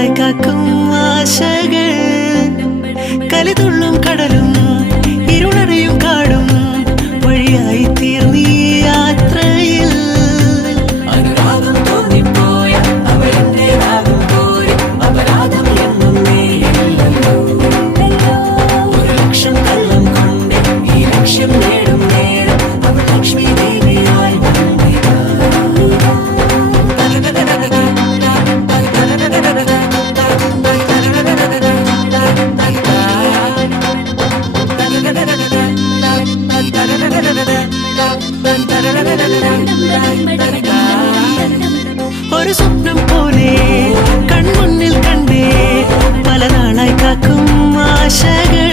നാളായി കാക്കും ആശകൾ കലിതുള്ളും കടലും ഇരുളറിയും കാടും വഴിയായി തീർന്നീ യാത്രയിൽ അനുരാഗം തോന്നിപ്പോയ അവരെന്റെ രാഗം പോലെ അപരാധം എന്നും നീയില്ലല്ലോ ഒരു ലക്ഷം കള്ളം കൊണ്ട് ഈ ലക്ഷ്യം നേടും നേരം അവൾ ലക്ഷ്മി ദേവിയായി വന്നിതാ ഒരു സ്വപ്നം പോലെ കൺമുന്നിൽ കണ്ടേ പല നാളായി കാക്കും ആശകൾ